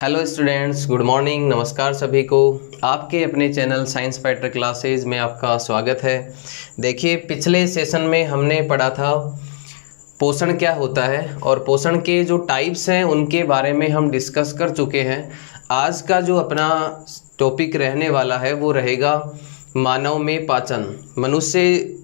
Hello students, good morning. नमस्कार सभी को। आपके अपने चैनल साइंस फाइटर क्लासेज में आपका स्वागत है। देखिए, पिछले सेशन में हमने पढ़ा था पोषण क्या होता है और पोषण के जो टाइप्स हैं उनके बारे में हम डिस्कस कर चुके हैं। आज का जो अपना टॉपिक रहने वाला है वो रहेगा मानव में पाचन। मनुष्य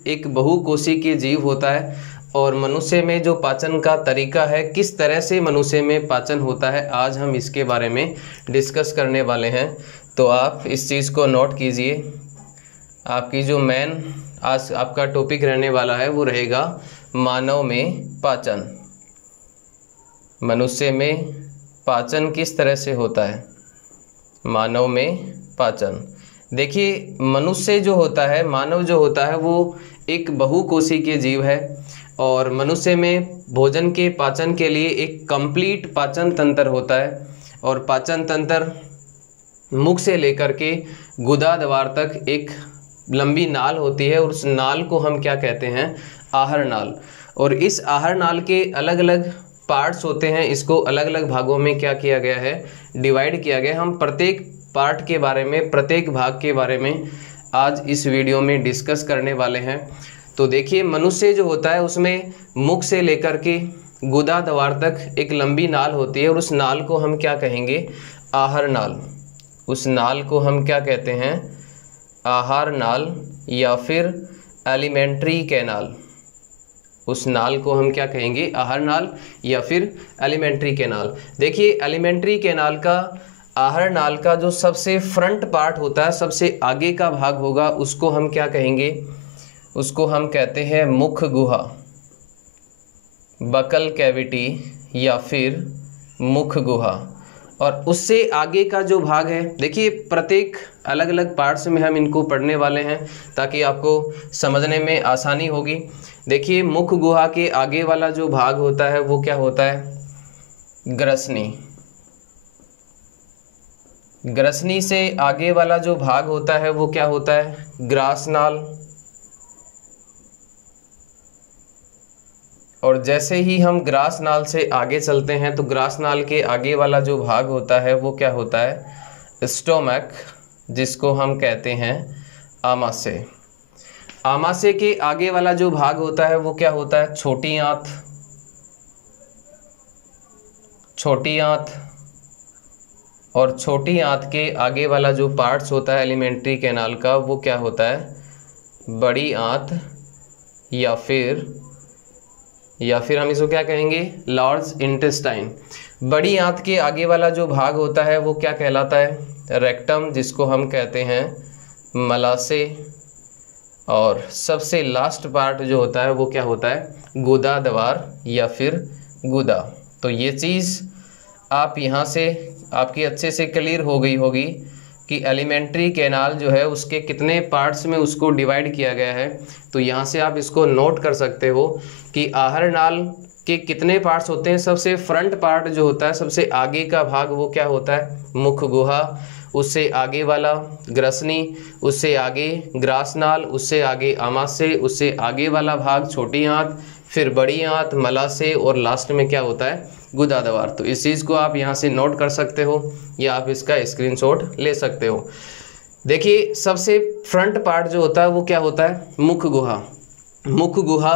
एक बहुकोशिकीय जीव होता है और मनुष्य में जो पाचन का तरीका है, किस तरह से मनुष्य में पाचन होता है, आज हम इसके बारे में डिस्कस करने वाले हैं। तो आप इस चीज़ को नोट कीजिए। आपकी जो मेन आज आपका टॉपिक रहने वाला है वो रहेगा मानव में पाचन। मनुष्य में पाचन किस तरह से होता है, मानव में पाचन। देखिए, मनुष्य जो होता है, मानव जो होता है, वो एक बहुकोशिकीय जीव है और मनुष्य में भोजन के पाचन के लिए एक कंप्लीट पाचन तंत्र होता है। और पाचन तंत्र मुख से लेकर के गुदा द्वार तक एक लंबी नाल होती है और उस नाल को हम क्या कहते हैं, आहार नाल। और इस आहार नाल के अलग अलग पार्ट्स होते हैं, इसको अलग अलग भागों में क्या किया गया है, डिवाइड किया गया है। हम प्रत्येक पार्ट के बारे में, प्रत्येक भाग के बारे में आज इस वीडियो में डिस्कस करने वाले हैं। तो देखिए, मनुष्य जो होता है उसमें मुख से लेकर के गुदा द्वार तक एक लंबी नाल होती है और उस नाल को हम क्या कहेंगे, आहार नाल। उस नाल को हम क्या कहते हैं, आहार नाल या फिर एलिमेंट्री कैनाल। उस नाल को हम क्या कहेंगे, आहार नाल या फिर एलिमेंट्री कैनाल। देखिए, एलिमेंट्री कैनाल का, आहार नाल का जो सबसे फ्रंट पार्ट होता है, सबसे आगे का भाग होगा, उसको हम क्या कहेंगे, उसको हम कहते हैं मुख गुहा, बकल कैविटी या फिर मुख गुहा। और उससे आगे का जो भाग है, देखिए प्रत्येक अलग अलग पार्ट्स में हम इनको पढ़ने वाले हैं ताकि आपको समझने में आसानी होगी। देखिए, मुख गुहा के आगे वाला जो भाग होता है वो क्या होता है, ग्रसनी। ग्रसनी से आगे वाला जो भाग होता है वो क्या होता है, ग्रासनाल। और जैसे ही हम ग्रास नाल से आगे चलते हैं तो ग्रास नाल के आगे वाला जो भाग होता है वो क्या होता है, स्टोमक, जिसको हम कहते हैं आमाशय। आमाशय के आगे वाला जो भाग होता है वो क्या होता है, छोटी आंत। छोटी आंत। और छोटी आंत के आगे वाला जो पार्ट्स होता है एलिमेंट्री कैनाल का वो क्या होता है, बड़ी आंत या फिर हम इसको क्या कहेंगे, लार्ज इंटेस्टाइन। बड़ी आंत के आगे वाला जो भाग होता है वो क्या कहलाता है, रेक्टम, जिसको हम कहते हैं मलाशय। और सबसे लास्ट पार्ट जो होता है वो क्या होता है, गुदा द्वार या फिर गुदा। तो ये चीज़ आप यहाँ से आपकी अच्छे से क्लियर हो गई होगी कि एलिमेंट्री कैनाल जो है उसके कितने पार्ट्स में उसको डिवाइड किया गया है। तो यहाँ से आप इसको नोट कर सकते हो कि आहार नाल के कितने पार्ट्स होते हैं। सबसे फ्रंट पार्ट जो होता है, सबसे आगे का भाग, वो क्या होता है, मुख गुहा। उससे आगे वाला ग्रसनी, उससे आगे ग्रासनाल, उससे आगे आमाशय, उससे आगे वाला भाग छोटी आंत, फिर बड़ी आंत, मलाशय, और लास्ट में क्या होता है, गुदा द्वार। तो इस चीज़ को आप यहाँ से नोट कर सकते हो या आप इसका स्क्रीनशॉट ले सकते हो। देखिए, सबसे फ्रंट पार्ट जो होता है वो क्या होता है, मुख गुहा। मुख गुहा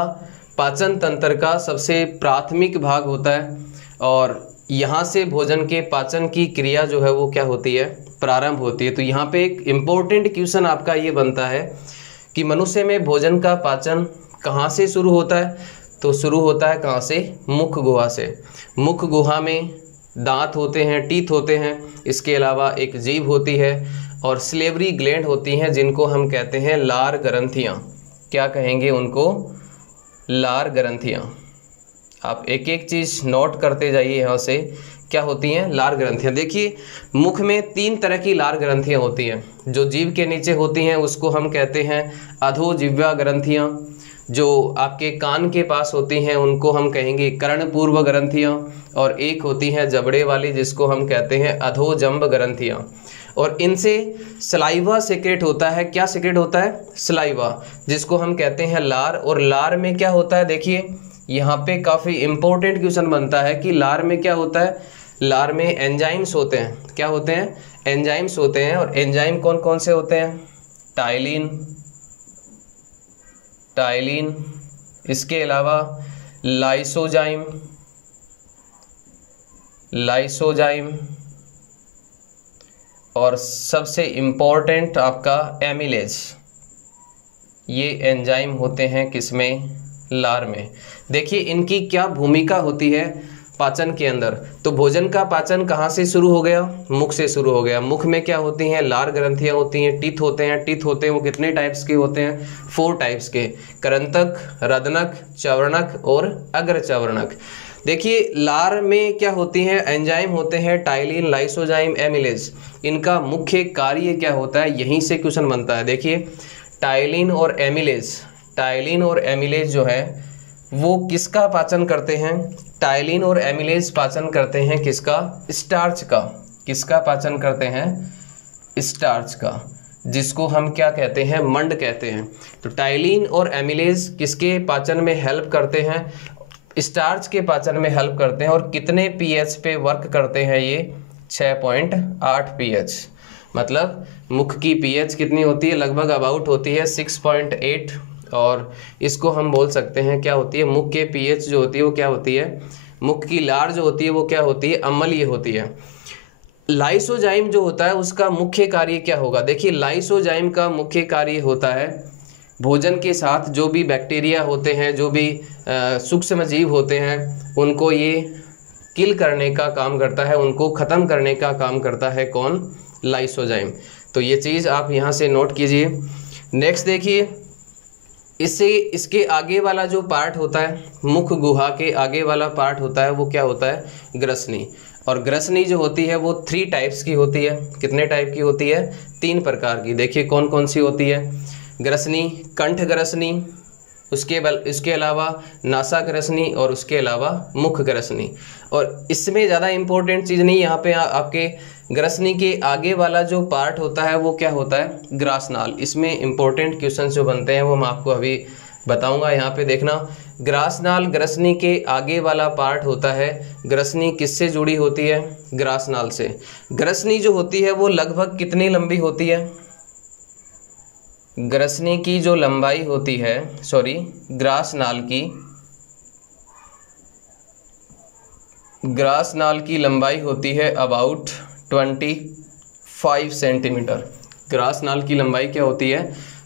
पाचन तंत्र का सबसे प्राथमिक भाग होता है और यहाँ से भोजन के पाचन की क्रिया जो है वो क्या होती है, प्रारंभ होती है। तो यहाँ पे एक इम्पोर्टेंट क्वेश्चन आपका ये बनता है कि मनुष्य में भोजन का पाचन कहाँ से शुरू होता है। तो शुरू होता है कहाँ से, मुख गुहा से। मुख गुहा में दांत होते हैं, टीथ होते हैं। इसके अलावा एक जीभ होती है और स्लेवरी ग्लैंड होती हैं, जिनको हम कहते हैं लार ग्रंथियाँ। क्या कहेंगे उनको, लार ग्रंथियाँ। आप एक एक चीज़ नोट करते जाइए यहाँ से, क्या होती हैं, लार ग्रंथियाँ। देखिए, मुख में 3 तरह की लार ग्रंथियाँ होती हैं। जो जीभ के नीचे होती हैं उसको हम कहते हैं अधोजिह्वा ग्रंथियाँ। जो आपके कान के पास होती हैं उनको हम कहेंगे कर्णपूर्व ग्रंथियाँ। और एक होती हैं जबड़े वाली, जिसको हम कहते हैं अधोजंब ग्रंथियाँ। और इनसे सलाइवा सेक्रेट होता है। क्या सेक्रेट होता है, सलाइवा, जिसको हम कहते हैं लार। और लार में क्या होता है, देखिए यहाँ पे काफ़ी इंपॉर्टेंट क्वेश्चन बनता है कि लार में क्या होता है, लार में एंजाइम्स होते हैं। क्या होते हैं? एंजाइम्स होते हैं। और एंजाइम कौन कौन से होते हैं? टाइलिन, इसके अलावा लाइसोजाइम और सबसे इम्पोर्टेंट आपका एमिलेज। ये एंजाइम होते हैं किसमें? लार में। देखिए इनकी क्या भूमिका होती है पाचन के अंदर। तो भोजन का पाचन कहाँ से शुरू हो गया? मुख से शुरू हो गया। मुख में क्या होती हैं? लार ग्रंथियाँ होती हैं, टीथ होते हैं। टीथ होते हैं वो कितने टाइप्स के होते हैं? 4 टाइप्स के, करंतक, रदनक, चवर्णक और अग्रचवर्णक। देखिए लार में क्या होती हैं? एंजाइम होते हैं टाइलिन, लाइसोजाइम, एमिलेज। इनका मुख्य कार्य क्या होता है? यहीं से क्वेश्चन बनता है। देखिए टाइलिन और एमिलेज जो है वो किसका पाचन करते हैं? टाइलिन और एमिलेज पाचन करते हैं किसका? स्टार्च का। किसका पाचन करते हैं? स्टार्च का, जिसको हम क्या कहते हैं? मंड कहते हैं। तो टाइलिन और एमिलेज किसके पाचन में हेल्प करते हैं? स्टार्च के पाचन में हेल्प करते हैं। और कितने पीएच पे वर्क करते हैं ये? 6.8 पीएच। मतलब मुख की पीएच कितनी होती है? लगभग अबाउट होती है 6.8। और इसको हम बोल सकते हैं क्या होती है? मुख के पीएच जो होती है वो क्या होती है? मुख की लार जो होती है वो क्या होती है? अम्लीय होती है। लाइसोजाइम जो होता है उसका मुख्य कार्य क्या होगा? देखिए लाइसोजाइम का मुख्य कार्य होता है भोजन के साथ जो भी बैक्टीरिया होते हैं, जो भी सूक्ष्म जीव होते हैं, उनको ये किल करने का काम करता है, उनको ख़त्म करने का काम करता है। कौन? लाइसोजाइम। तो ये चीज़ आप यहाँ से नोट कीजिए। नेक्स्ट देखिए, इसके आगे वाला जो पार्ट होता है, मुख गुहा के आगे वाला पार्ट होता है वो क्या होता है? ग्रसनी। और ग्रसनी जो होती है वो 3 टाइप्स की होती है। कितने टाइप की होती है? 3 प्रकार की। देखिए कौन कौन सी होती है ग्रसनी? कंठ ग्रसनी, इसके अलावा नासा ग्रसनी और उसके अलावा मुख ग्रसनी। और इसमें ज़्यादा इम्पोर्टेंट चीज़ नहीं, यहाँ पे आपके ग्रसनी के आगे वाला जो पार्ट होता है वो क्या होता है? ग्रासनाल। इसमें इम्पोर्टेंट क्वेश्चन जो बनते हैं वो मैं आपको अभी बताऊंगा। यहाँ पे देखना, ग्रासनाल ग्रसनी के आगे वाला पार्ट होता है। ग्रसनी किससे जुड़ी होती है? ग्रासनाल से। ग्रसनी जो होती है वो लगभग कितनी लंबी होती है? ग्रसनी की जो लंबाई होती है, ग्रासनाल की लंबाई होती है अबाउट 25 सेंटीमीटर। ग्रासनाल की लंबाई क्या होती है?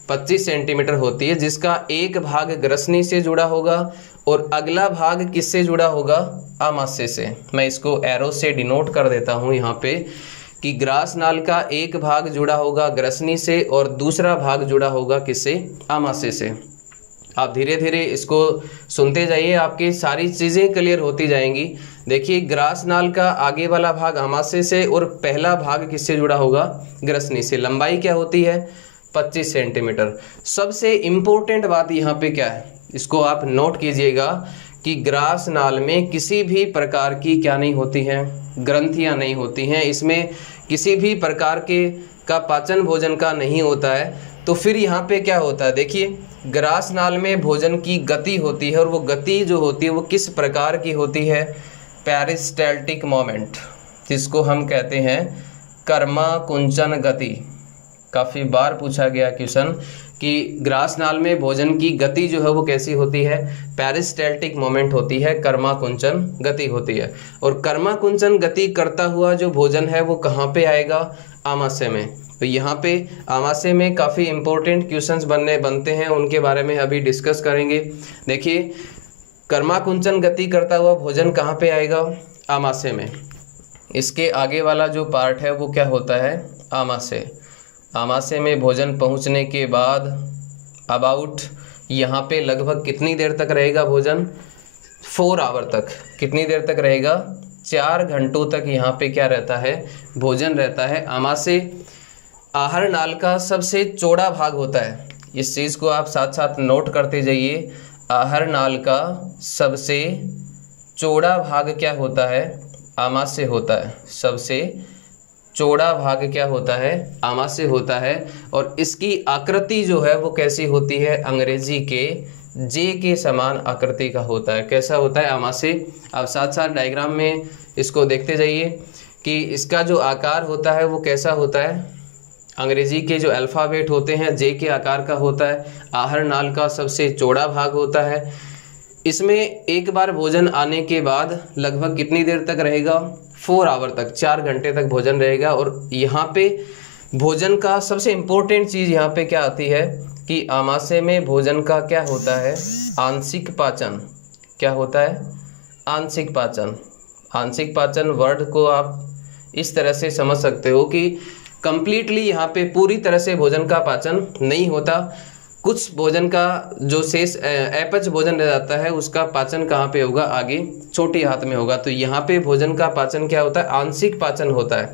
25 सेंटीमीटर होती है, जिसका एक भाग ग्रसनी से जुड़ा होगा और अगला भाग किससे जुड़ा होगा? आमाशय से। मैं इसको एरो से डिनोट कर देता हूँ यहाँ पे कि ग्रासनाल का एक भाग जुड़ा होगा ग्रसनी से और दूसरा भाग जुड़ा होगा किससे? आमाशय से। आप धीरे धीरे इसको सुनते जाइए, आपकी सारी चीज़ें क्लियर होती जाएंगी। देखिए ग्रासनाल का आगे वाला भाग आमाशय से और पहला भाग किससे जुड़ा होगा? ग्रसनी से। लंबाई क्या होती है? 25 सेंटीमीटर। सबसे इम्पोर्टेंट बात यहाँ पे क्या है, इसको आप नोट कीजिएगा कि ग्रासनाल में किसी भी प्रकार की क्या नहीं होती हैं? ग्रंथियाँ नहीं होती हैं। इसमें किसी भी प्रकार का पाचन भोजन का नहीं होता है। तो फिर यहाँ पे क्या होता है? देखिए ग्रासनाल में भोजन की गति होती है और वो गति जो होती है वो किस प्रकार की होती है? पेरिस्टैल्टिक मोमेंट, जिसको हम कहते हैं कर्मा कुंचन गति। काफ़ी बार पूछा गया क्वेश्चन कि ग्रासनाल में भोजन की गति जो है वो कैसी होती है? पेरिस्टैल्टिक मोमेंट होती है, कर्मा कुंचन गति होती है। और कर्मा कुंचन गति करता हुआ जो भोजन है वो कहाँ पे आएगा? आमाशय में। तो यहाँ पे आमाशय में काफ़ी इंपॉर्टेंट क्वेश्चंस बनते हैं, उनके बारे में अभी डिस्कस करेंगे। देखिए कर्मा कुंचन गति करता हुआ भोजन कहाँ पे आएगा? आमाशय में। इसके आगे वाला जो पार्ट है वो क्या होता है? आमाशय। आमाशय में भोजन पहुंचने के बाद अबाउट यहाँ पे लगभग कितनी देर तक रहेगा भोजन? 4 आवर तक। कितनी देर तक रहेगा? 4 घंटों तक यहाँ पे क्या रहता है? भोजन रहता है। आमाशय आहार नाल का सबसे चौड़ा भाग होता है। इस चीज़ को आप साथ साथ नोट करते जाइए। आहार नाल का सबसे चौड़ा भाग क्या होता है? आमाशय होता है। सबसे चौड़ा भाग क्या होता है? आमाशय होता है। और इसकी आकृति जो है वो कैसी होती है? अंग्रेजी के जे के समान आकृति का होता है। कैसा होता है आमाशय? आप साथ साथ डायग्राम में इसको देखते जाइए कि इसका जो आकार होता है वो कैसा होता है। अंग्रेजी के जो अल्फ़ाबेट होते हैं जे के आकार का होता है। आहर नाल का सबसे चौड़ा भाग होता है। इसमें एक बार भोजन आने के बाद लगभग कितनी देर तक रहेगा? 4 आवर तक, 4 घंटे तक भोजन रहेगा। और यहाँ पे भोजन का सबसे इम्पोर्टेंट चीज़ यहाँ पे क्या आती है कि आमाशय में भोजन का क्या होता है? आंशिक पाचन। क्या होता है? आंशिक पाचन। आंशिक पाचन वर्ड को आप इस तरह से समझ सकते हो कि कंप्लीटली यहाँ पे पूरी तरह से भोजन का पाचन नहीं होता। कुछ भोजन का जो शेष अपच भोजन रह जाता है उसका पाचन कहाँ पे होगा? आगे छोटी हाथ में होगा। तो यहाँ पे भोजन का पाचन क्या होता है? आंशिक पाचन होता है।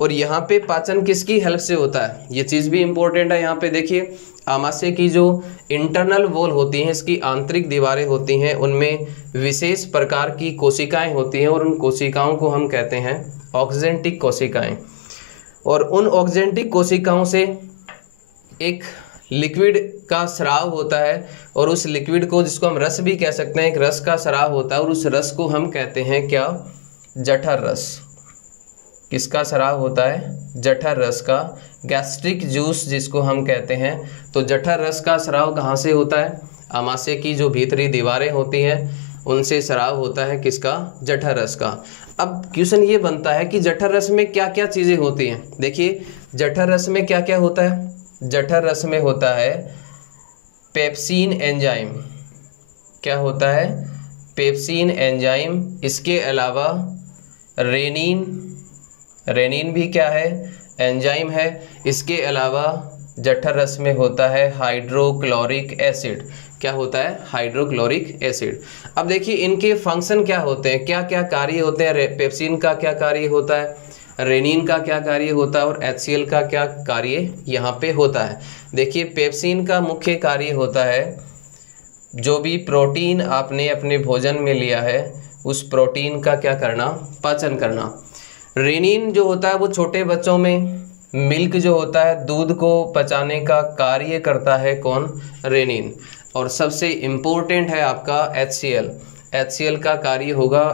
और यहाँ पे पाचन किसकी हेल्प से होता है? ये चीज़ भी इम्पोर्टेंट है। यहाँ पे देखिए आमाशय की जो इंटरनल वॉल होती हैं, इसकी आंतरिक दीवारें होती हैं, उनमें विशेष प्रकार की कोशिकाएं होती हैं और उन कोशिकाओं को हम कहते हैं ऑक्जेंटिक कोशिकाएं। और उन ऑक्जेंटिक कोशिकाओं से एक लिक्विड का स्राव होता है और उस लिक्विड को, जिसको हम रस भी कह सकते हैं, एक रस का स्राव होता है और उस रस को हम कहते हैं क्या? जठर रस। किसका स्राव होता है? जठर रस का। गैस्ट्रिक जूस जिसको हम कहते हैं। तो जठर रस का स्राव कहाँ से होता है? आमाशय की जो भीतरी दीवारें होती हैं उनसे स्राव होता है। किसका? जठर रस का। अब क्वेश्चन ये बनता है कि जठर रस में क्या क्या चीज़ें होती हैं। देखिए जठर रस में क्या क्या होता है? जठर रस में होता है पेप्सिन एंजाइम। क्या होता है? Pepsin enzyme. इसके अलावा रेनिन। रेनिन भी क्या है? एंजाइम है। इसके अलावा जठर रस में होता है हाइड्रोक्लोरिक एसिड। क्या होता है? Hydrochloric acid. अब देखिए इनके फंक्शन क्या होते हैं, क्या क्या कार्य होते हैं। पेप्सिन का क्या कार्य होता है, रेनिन का क्या कार्य होता है और HCl का क्या कार्य यहाँ पे होता है। देखिए पेप्सिन का मुख्य कार्य होता है जो भी प्रोटीन आपने अपने भोजन में लिया है उस प्रोटीन का क्या करना? पाचन करना। रेनिन जो होता है वो छोटे बच्चों में मिल्क जो होता है, दूध को पचाने का कार्य करता है। कौन? रेनिन। और सबसे इम्पोर्टेंट है आपका HCl। HCl का कार्य होगा,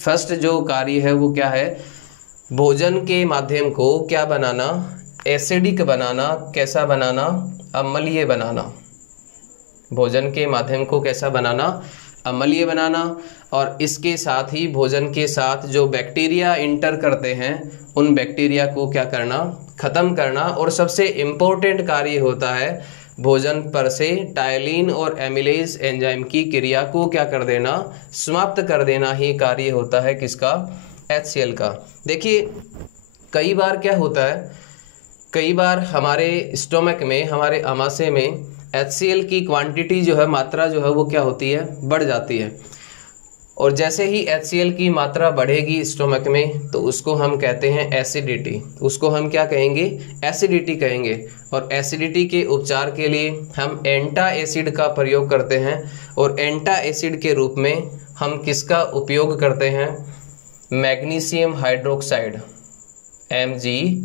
फर्स्ट जो कार्य है वो क्या है? भोजन के माध्यम को क्या बनाना? एसिडिक बनाना। कैसा बनाना? अम्लीय बनाना। भोजन के माध्यम को कैसा बनाना? अम्लीय बनाना। और इसके साथ ही भोजन के साथ जो बैक्टीरिया इंटर करते हैं उन बैक्टीरिया को क्या करना? ख़त्म करना। और सबसे इम्पोर्टेंट कार्य होता है भोजन पर से टाइलिन और एमिलेज एंजाइम की क्रिया को क्या कर देना? समाप्त कर देना ही कार्य होता है किसका? HCl का। देखिए कई बार क्या होता है, कई बार हमारे स्टोमक में, हमारे आमाशय में HCl की क्वांटिटी जो है, मात्रा जो है वो क्या होती है? बढ़ जाती है। और जैसे ही HCl की मात्रा बढ़ेगी स्टोमक में तो उसको हम कहते हैं एसिडिटी। उसको हम क्या कहेंगे? एसिडिटी कहेंगे। और एसिडिटी के उपचार के लिए हम एंटा एसिड का प्रयोग करते हैं। और एंटा एसिड के रूप में हम किसका उपयोग करते हैं? Magnesium hydroxide MgOH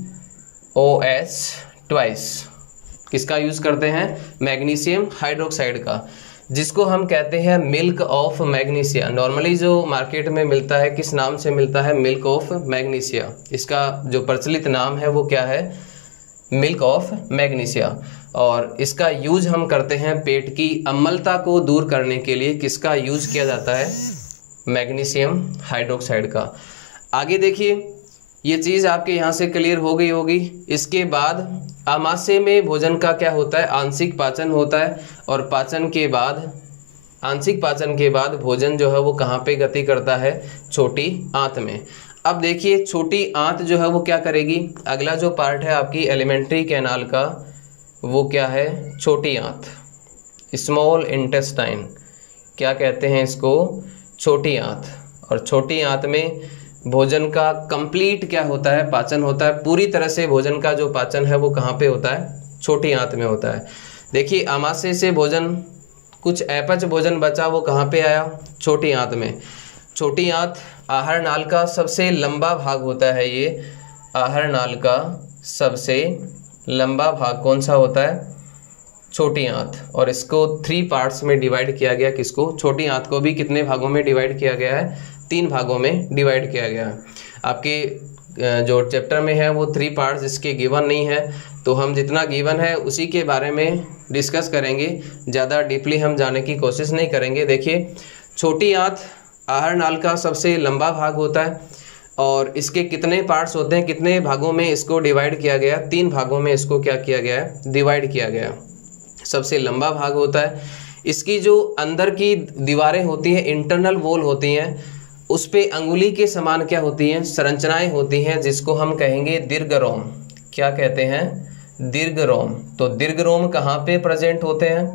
twice. किसका यूज़ करते हैं? मैग्नीशियम हाइड्रोक्साइड का, जिसको हम कहते हैं मिल्क ऑफ मैग्नीशिया। नॉर्मली जो मार्केट में मिलता है किस नाम से मिलता है? Milk of magnesia. इसका जो प्रचलित नाम है वो क्या है? Milk of magnesia. और इसका यूज हम करते हैं पेट की अम्लता को दूर करने के लिए। किसका यूज किया जाता है? मैग्नीशियम हाइड्रोक्साइड का। आगे देखिए ये चीज़ आपके यहाँ से क्लियर हो गई होगी। इसके बाद आमाशय में भोजन का क्या होता है? आंशिक पाचन होता है। और पाचन के बाद, आंशिक पाचन के बाद भोजन जो है वो कहाँ पे गति करता है? छोटी आंत में। अब देखिए छोटी आंत जो है वो क्या करेगी? अगला जो पार्ट है आपकी एलिमेंट्री कैनाल का वो क्या है? छोटी आंत, स्मॉल इंटेस्टाइन। क्या कहते हैं इसको? छोटी आंत। और छोटी आंत में भोजन का कंप्लीट क्या होता है? पाचन होता है। पूरी तरह से भोजन का जो पाचन है वो कहाँ पे होता है? छोटी आंत में होता है। देखिए आमाशय से भोजन, कुछ अपच भोजन बचा वो कहाँ पे आया? छोटी आंत में। छोटी आंत आहार नाल का सबसे लंबा भाग होता है। ये आहार नाल का सबसे लंबा भाग कौन सा होता है? छोटी आंत, और इसको 3 पार्ट्स में डिवाइड किया गया। किसको? छोटी आंत को भी कितने भागों में डिवाइड किया गया है? 3 भागों में डिवाइड किया गया है। आपके जो चैप्टर में है वो 3 पार्ट्स इसके गिवन नहीं है, तो हम जितना गिवन है उसी के बारे में डिस्कस करेंगे, ज़्यादा डीपली हम जाने की कोशिश नहीं करेंगे। देखिए, छोटी आंत आहार नाल का सबसे लंबा भाग होता है, और इसके कितने पार्ट्स होते हैं, कितने भागों में इसको डिवाइड किया गया? 3 भागों में इसको क्या किया गया है? डिवाइड किया गया। सबसे लंबा भाग होता है। इसकी जो अंदर की दीवारें होती हैं, इंटरनल वॉल होती हैं, उस पे अंगुली के समान क्या होती हैं? संरचनाएं होती हैं, जिसको हम कहेंगे दीर्घरोम। क्या कहते हैं? दीर्घरोम। तो दीर्घरोम कहाँ पे प्रेजेंट होते हैं?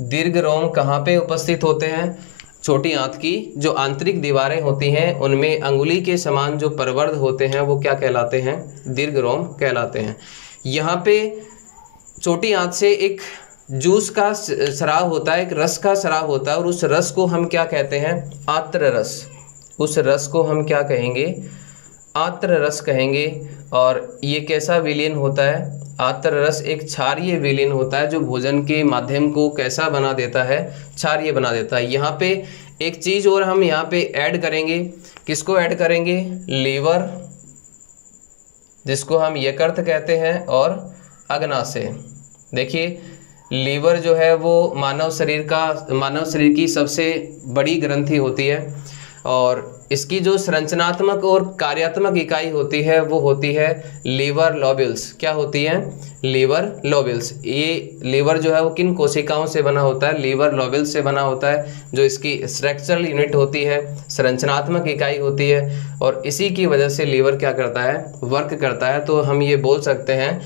दीर्घरोम कहाँ पे उपस्थित होते हैं? छोटी आंत की जो आंतरिक दीवारें होती हैं उनमें अंगुली के समान जो प्रवर्ध होते हैं वो क्या कहलाते हैं? दीर्घरोम कहलाते हैं। यहाँ पे छोटी आंत से एक जूस का स्राव होता है, एक रस का स्राव होता है, और उस रस को हम क्या कहते हैं? आत्र रस। उस रस को हम क्या कहेंगे? आत्र रस कहेंगे। और ये कैसा विलीन होता है? आत्र रस एक क्षारीय विलीन होता है, जो भोजन के माध्यम को कैसा बना देता है? क्षारीय बना देता है। यहाँ पे एक चीज़ और हम यहाँ पे ऐड करेंगे। किसको ऐड करेंगे? लीवर, जिसको हम यकृत कहते हैं, और अग्नाशय। देखिए, लीवर जो है वो मानव शरीर की सबसे बड़ी ग्रंथि होती है, और इसकी जो संरचनात्मक और कार्यात्मक इकाई होती है वो होती है लीवर लोब्यूल्स। क्या होती है? Liver lobules. ये लीवर जो है वो किन कोशिकाओं से बना होता है? लीवर लोब्यूल्स से बना होता है, जो इसकी स्ट्रक्चरल यूनिट होती है, संरचनात्मक इकाई होती है, और इसी की वजह से लीवर क्या करता है? वर्क करता है। तो हम ये बोल सकते हैं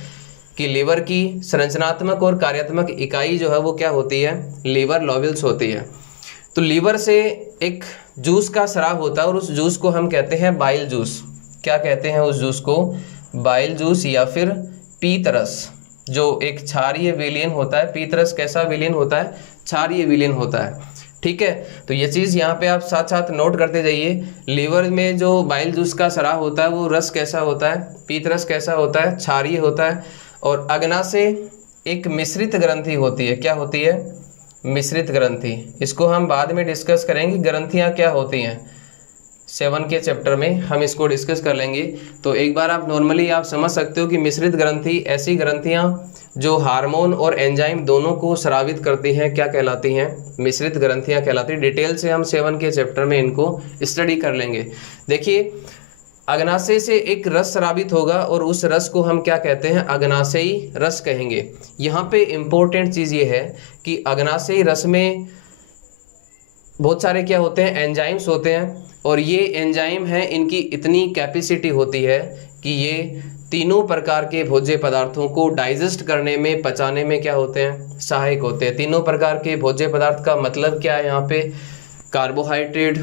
कि लीवर की संरचनात्मक और कार्यात्मक इकाई जो है वो क्या होती है? लीवर लोब्यूल्स होती है। तो लीवर से एक जूस का स्राव होता है, और उस जूस को हम कहते हैं बाइल जूस। क्या कहते हैं उस जूस को? बाइल जूस, या फिर पीतरस, जो एक क्षारीय विलयन होता है। पीतरस कैसा विलयन होता है? क्षारीय विलयन होता है। ठीक है, तो ये चीज़ यहाँ पे आप साथ साथ नोट करते जाइए। लीवर में जो बाइल जूस का स्राव होता है वो रस कैसा होता है? पीतरस कैसा होता है? क्षारीय होता है। और अग्नाशय एक मिश्रित ग्रंथि होती है। क्या होती है? मिश्रित ग्रंथि। इसको हम बाद में डिस्कस करेंगे, ग्रंथियाँ क्या होती हैं। 7 के चैप्टर में हम इसको डिस्कस कर लेंगे। तो एक बार आप नॉर्मली आप समझ सकते हो कि मिश्रित ग्रंथि ऐसी ग्रंथियाँ जो हार्मोन और एंजाइम दोनों को स्रावित करती हैं, क्या कहलाती हैं? मिश्रित ग्रंथियाँ कहलाती हैं। डिटेल से हम 7 के चैप्टर में इनको स्टडी कर लेंगे। देखिए, अग्नाशय से एक रस स्रावित होगा, और उस रस को हम क्या कहते हैं? अग्नाशयी रस कहेंगे। यहाँ पे इम्पोर्टेंट चीज़ ये है कि अग्नाशयी रस में बहुत सारे क्या होते हैं? एंजाइम्स होते हैं, और ये एंजाइम हैं, इनकी इतनी कैपेसिटी होती है कि ये तीनों प्रकार के भोज्य पदार्थों को डाइजेस्ट करने में, पचाने में क्या होते हैं? सहायक होते हैं। तीनों प्रकार के भोज्य पदार्थ का मतलब क्या है? यहाँ पे कार्बोहाइड्रेट,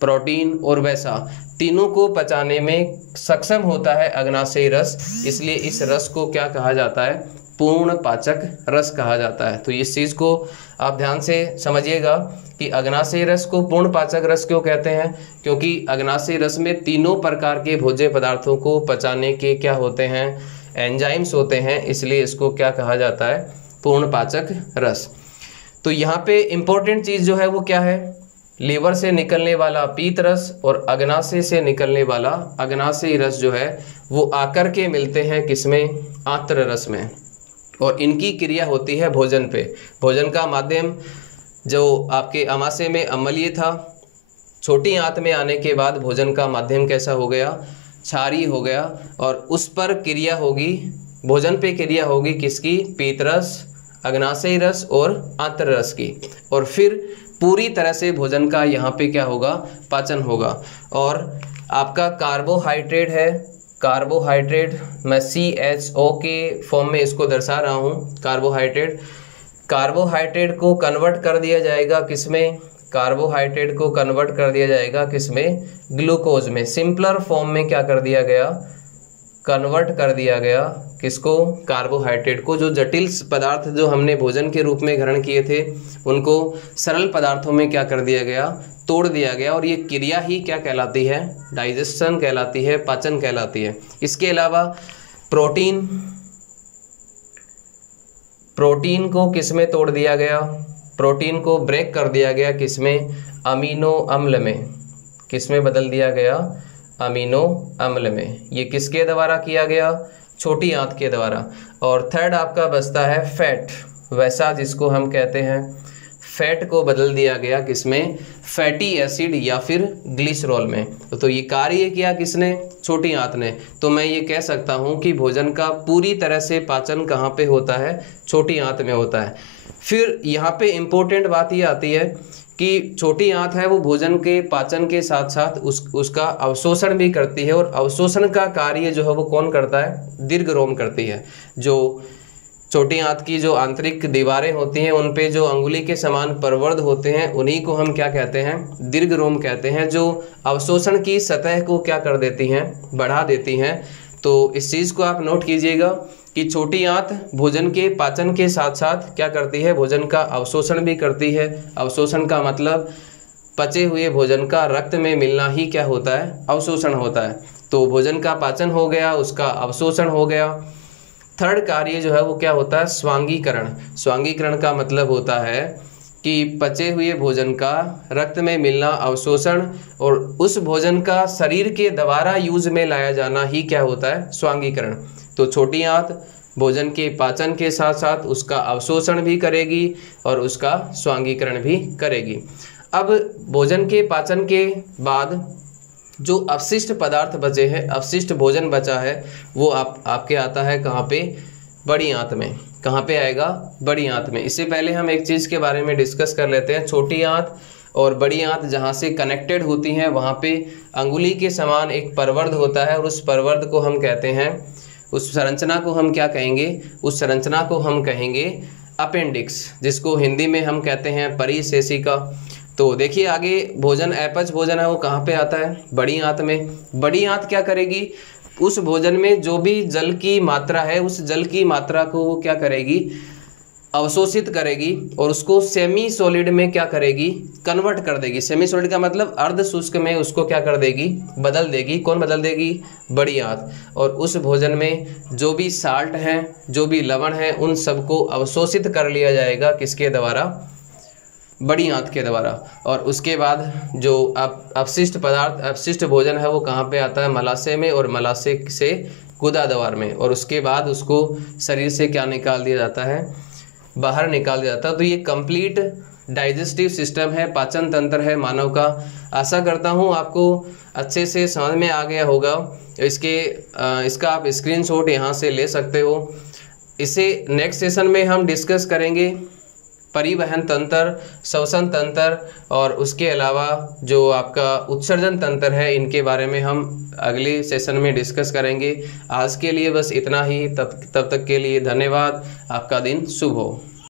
प्रोटीन और वसा, तीनों को पचाने में सक्षम होता है अग्नाशयी रस। इसलिए इस रस को क्या कहा जाता है? पूर्ण पाचक रस कहा जाता है। तो इस चीज़ को आप ध्यान से समझिएगा कि अग्नाशयी रस को पूर्ण पाचक रस क्यों कहते हैं? क्योंकि अग्नाशयी रस में तीनों प्रकार के भोज्य पदार्थों को पचाने के क्या होते हैं? एंजाइम्स होते हैं, इसलिए इसको क्या कहा जाता है? पूर्ण पाचक रस। तो यहाँ पे इम्पोर्टेंट चीज़ जो है वो क्या है? लीवर से निकलने वाला पीत रस और अग्नाशय से निकलने वाला अग्नाशयी रस जो है वो आकर के मिलते हैं किसमें? आत्र रस में, और इनकी क्रिया होती है भोजन पे। भोजन का माध्यम जो आपके आमाशय में अम्लीय था, छोटी आंत में आने के बाद भोजन का माध्यम कैसा हो गया? क्षारीय हो गया, और उस पर क्रिया होगी, भोजन पे क्रिया होगी किसकी? पीत रस, अग्नाशयी रस और आत्र रस की, और फिर पूरी तरह से भोजन का यहाँ पे क्या होगा? पाचन होगा। और आपका कार्बोहाइड्रेट है, कार्बोहाइड्रेट मैं CHO के फॉर्म में इसको दर्शा रहा हूँ। कार्बोहाइड्रेट को कन्वर्ट कर दिया जाएगा किसमें? कार्बोहाइड्रेट को कन्वर्ट कर दिया जाएगा किसमें? ग्लूकोज में। सिंपलर फॉर्म में क्या कर दिया गया? कन्वर्ट कर दिया गया। किसको? कार्बोहाइड्रेट को। जो जटिल पदार्थ जो हमने भोजन के रूप में ग्रहण किए थे उनको सरल पदार्थों में क्या कर दिया गया? तोड़ दिया गया। और ये क्रिया ही क्या कहलाती है? डाइजेशन कहलाती है, पाचन कहलाती है। इसके अलावा प्रोटीन को किस में तोड़ दिया गया, प्रोटीन को ब्रेक कर दिया गया किस में, अमीनो अम्ल में। किस में बदल दिया गया, अमीनो अम्ल में। ये किसके द्वारा किया गया, छोटी आंत के द्वारा। और थर्ड आपका बचता है फैट, वैसा जिसको हम कहते हैं, फैट को बदल दिया गया किसमें, फैटी एसिड या फिर ग्लिसरॉल में। तो ये कार्य किया किसने, छोटी आंत ने। तो मैं ये कह सकता हूँ कि भोजन का पूरी तरह से पाचन कहाँ पे होता है, छोटी आंत में होता है। फिर यहाँ पे इम्पोर्टेंट बात ये आती है कि छोटी आंत है वो भोजन के पाचन के साथ साथ उसका अवशोषण भी करती है, और अवशोषण का कार्य जो है वो कौन करता है, दीर्घरोम करती है। जो छोटी आंत की जो आंतरिक दीवारें होती हैं उन पे जो अंगुली के समान परवर्ध होते हैं उन्हीं को हम क्या कहते हैं, दीर्घरोम कहते हैं, जो अवशोषण की सतह को क्या कर देती हैं, बढ़ा देती हैं। तो इस चीज़ को आप नोट कीजिएगा कि छोटी आंत भोजन के पाचन के साथ साथ क्या करती है, भोजन का अवशोषण भी करती है। अवशोषण का मतलब पचे हुए भोजन का रक्त में मिलना ही क्या होता है, अवशोषण होता है। तो भोजन का पाचन हो गया, उसका अवशोषण हो गया। थर्ड कार्य जो है वो क्या होता है, स्वांगीकरण। स्वांगीकरण का मतलब होता है कि पचे हुए भोजन का रक्त में मिलना, अवशोषण, और उस भोजन का शरीर के द्वारा यूज में लाया जाना ही क्या होता है, स्वांगीकरण। तो छोटी आंत भोजन के पाचन के साथ साथ उसका अवशोषण भी करेगी और उसका स्वांगीकरण भी करेगी। अब भोजन के पाचन के बाद जो अवशिष्ट पदार्थ बचे हैं, अवशिष्ट भोजन बचा है, वो आपके आता है कहाँ पे, बड़ी आंत में। कहाँ पे आएगा, बड़ी आंत में। इससे पहले हम एक चीज़ के बारे में डिस्कस कर लेते हैं। छोटी आंत और बड़ी आंत जहाँ से कनेक्टेड होती हैं वहाँ पे अंगुली के समान एक परवर्ध होता है, और उस परवर्ध को हम कहते हैं, उस संरचना को हम क्या कहेंगे, उस संरचना को हम कहेंगे अपेंडिक्स, जिसको हिंदी में हम कहते हैं परिशेषिका। तो देखिए आगे भोजन, अपच भोजन है वो कहाँ पे आता है, बड़ी आंत में। बड़ी आंत क्या करेगी, उस भोजन में जो भी जल की मात्रा है उस जल की मात्रा को वो क्या करेगी, अवशोषित करेगी, और उसको सेमी सॉलिड में क्या करेगी, कन्वर्ट कर देगी। सेमी सॉलिड का मतलब अर्ध शुष्क में उसको क्या कर देगी, बदल देगी। कौन बदल देगी, बड़ी आंत। और उस भोजन में जो भी साल्ट हैं, जो भी लवण हैं, उन सबको अवशोषित कर लिया जाएगा किसके द्वारा, बड़ी आंत के द्वारा। और उसके बाद जो अपशिष्ट पदार्थ, अपशिष्ट भोजन है वो कहाँ पे आता है, मलाशय में, और मलाशय से गुदा द्वार में। और उसके बाद उसको शरीर से क्या निकाल दिया जाता है, बाहर निकाल दिया जाता है। तो ये कंप्लीट डाइजेस्टिव सिस्टम है, पाचन तंत्र है मानव का। आशा करता हूँ आपको अच्छे से समझ में आ गया होगा। इसका आप स्क्रीनशॉट यहाँ से ले सकते हो। इसे नेक्स्ट सेशन में हम डिस्कस करेंगे परिवहन तंत्र, श्वसन तंत्र, और उसके अलावा जो आपका उत्सर्जन तंत्र है, इनके बारे में हम अगले सेशन में डिस्कस करेंगे। आज के लिए बस इतना ही। तब तक के लिए धन्यवाद। आपका दिन शुभ हो।